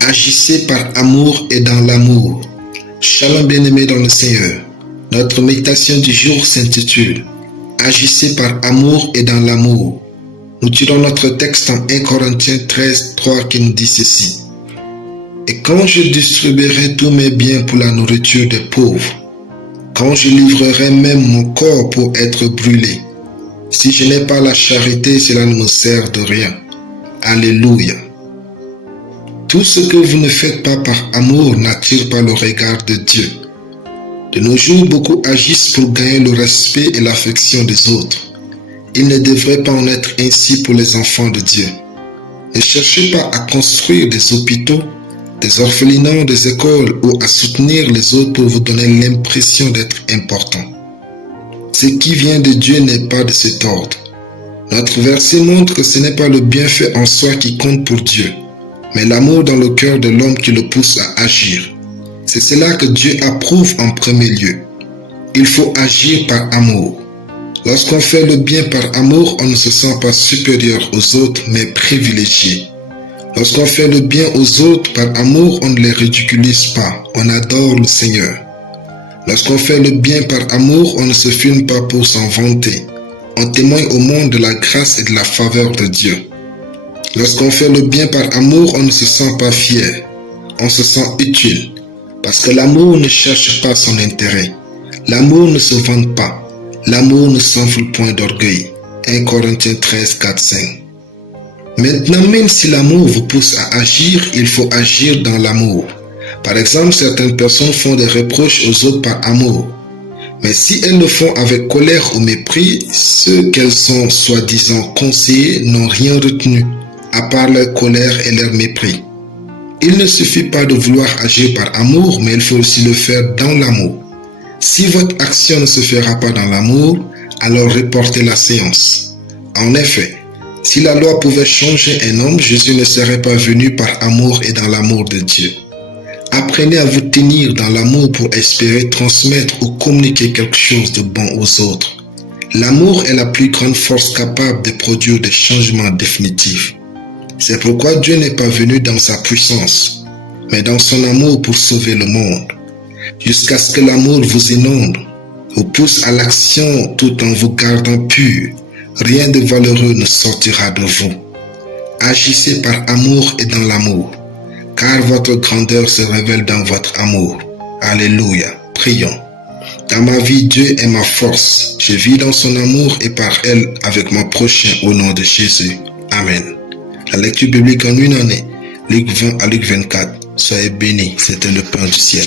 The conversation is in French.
Agissez par amour et dans l'amour. Shalom bien-aimés dans le Seigneur. Notre méditation du jour s'intitule Agissez par amour et dans l'amour. Nous tirons notre texte en 1 Corinthiens 13, 3 qui nous dit ceci. Et quand je distribuerai tous mes biens pour la nourriture des pauvres, quand je livrerai même mon corps pour être brûlé, si je n'ai pas la charité, cela ne me sert de rien. Alléluia. Tout ce que vous ne faites pas par amour n'attire pas le regard de Dieu. De nos jours, beaucoup agissent pour gagner le respect et l'affection des autres. Il ne devrait pas en être ainsi pour les enfants de Dieu. Ne cherchez pas à construire des hôpitaux, des orphelinats, des écoles ou à soutenir les autres pour vous donner l'impression d'être important. Ce qui vient de Dieu n'est pas de cet ordre. Notre verset montre que ce n'est pas le bienfait en soi qui compte pour Dieu, mais l'amour dans le cœur de l'homme qui le pousse à agir. C'est cela que Dieu approuve en premier lieu. Il faut agir par amour. Lorsqu'on fait le bien par amour, on ne se sent pas supérieur aux autres, mais privilégié. Lorsqu'on fait le bien aux autres par amour, on ne les ridiculise pas, on adore le Seigneur. Lorsqu'on fait le bien par amour, on ne se filme pas pour s'en vanter. On témoigne au monde de la grâce et de la faveur de Dieu. Lorsqu'on fait le bien par amour, on ne se sent pas fier. On se sent utile. Parce que l'amour ne cherche pas son intérêt. L'amour ne se vante pas. L'amour ne s'enfle point d'orgueil. 1 Corinthiens 13, 4, 5. Maintenant, même si l'amour vous pousse à agir, il faut agir dans l'amour. Par exemple, certaines personnes font des reproches aux autres par amour. Mais si elles le font avec colère ou mépris, ceux qu'elles sont soi-disant conseillés n'ont rien retenu, à part leur colère et leur mépris. Il ne suffit pas de vouloir agir par amour, mais il faut aussi le faire dans l'amour. Si votre action ne se fera pas dans l'amour, alors reportez la séance. En effet, si la loi pouvait changer un homme, Jésus ne serait pas venu par amour et dans l'amour de Dieu. Apprenez à vous tenir dans l'amour pour espérer transmettre ou communiquer quelque chose de bon aux autres. L'amour est la plus grande force capable de produire des changements définitifs. C'est pourquoi Dieu n'est pas venu dans sa puissance, mais dans son amour pour sauver le monde. Jusqu'à ce que l'amour vous inonde, vous pousse à l'action tout en vous gardant pur, rien de valeureux ne sortira de vous. Agissez par amour et dans l'amour, car votre grandeur se révèle dans votre amour. Alléluia. Prions. Dans ma vie, Dieu est ma force. Je vis dans son amour et par elle avec mon prochain au nom de Jésus. Amen. La lecture biblique en une année, Luc 20 à Luc 24. Soyez bénis, c'était le pain du ciel.